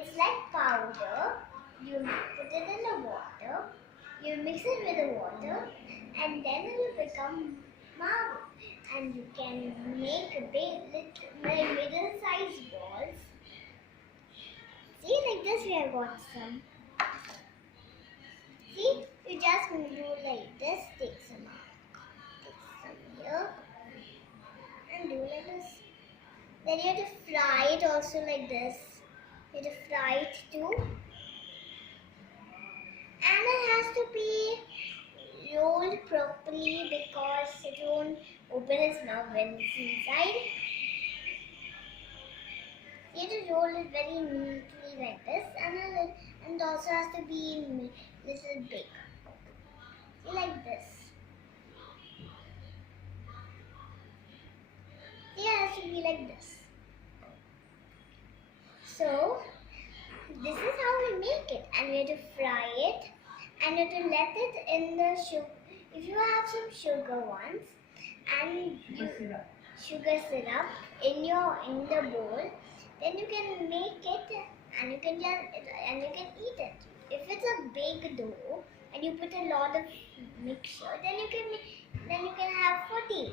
It's like powder. You put it in the water. You mix it with the water, and then it will become marble. And you can make middle-sized balls. See, like this, we have got some. See, you just do like this. Take some out. Take some here, and do like this. Then you have to fry it also like this. You have to fry it too. And it has to be rolled properly because it won't open its mouth when it's inside. You have to roll it very neatly like this, and it also has to be little big. See, like this. See, it has to be like this. So this is how we make it, and we have to fry it, and you have to let it in the sugar. If you have some sugar ones, and sugar syrup in the bowl, then you can make it, and you can eat it. If it's a big dough and you put a lot of mixture, then you can have for days.